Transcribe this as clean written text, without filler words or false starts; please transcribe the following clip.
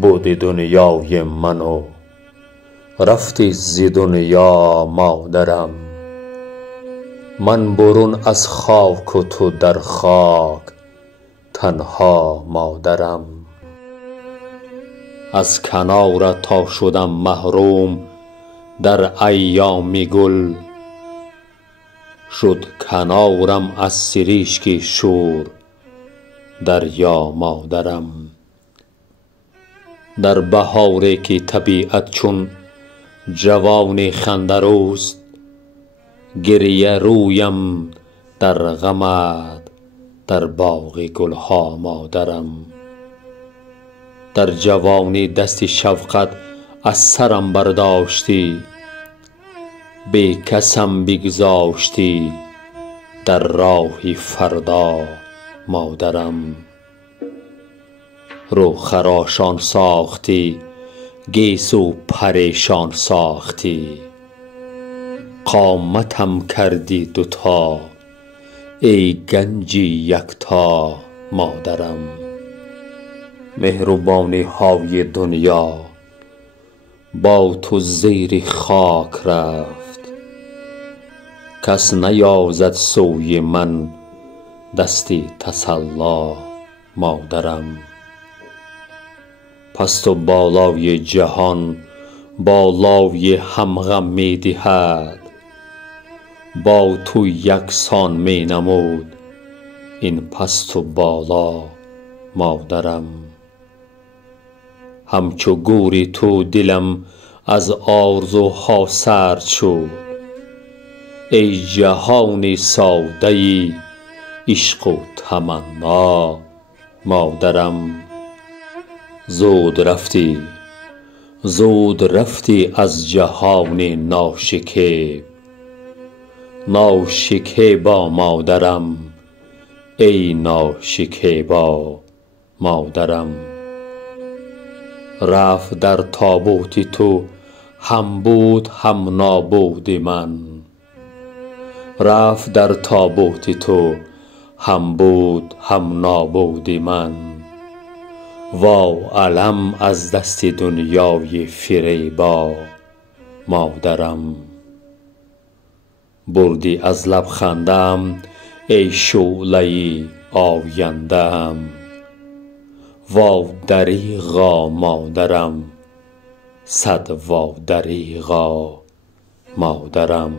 بودی دنیای من و رفتی ز دنیا مادرم. من برون از خاک و تو در خاک تنها مادرم. از کنارت تا شدم محروم در ایام گل، شد کنارم از سریشک شور دریا مادرم. در بهاری که طبیعت چون جوان خندروست، گریه رویم در غمت در باغ گلها مادرم. در جوانی دست شفقت از سرم برداشتی، بی کسم بگذاشتی در راه فردا مادرم. رو خراشان ساختی، گیسو پریشان ساختی، قامتم کردی دوتا ای گنجی یکتا مادرم. مهربانی های دنیا با تو زیر خاک رفت، کس نیازد سوی من دستی تسلا مادرم. پست و بالای جهان بالای همغم می دهد، با تو یکسان می نمود این پست و بالا مادرم. همچو گوری تو دلم از آرزوها سرد شد، ای جهانی ساده ای عشق و تمنا مادرم. زود رفتی از جهان ناشکیب، ناشکیبا مادرم ای ناشکیبا مادرم. رفت در تابوت تو هم بود هم نابود من، رفت در تابوت تو هم بود هم نابود من. وا علم از دست دنیای فریبا مادرم. بردی از لب خندم ای شعله آینده‌ام، وا دریغا مادرم صد وا دریغا مادرم.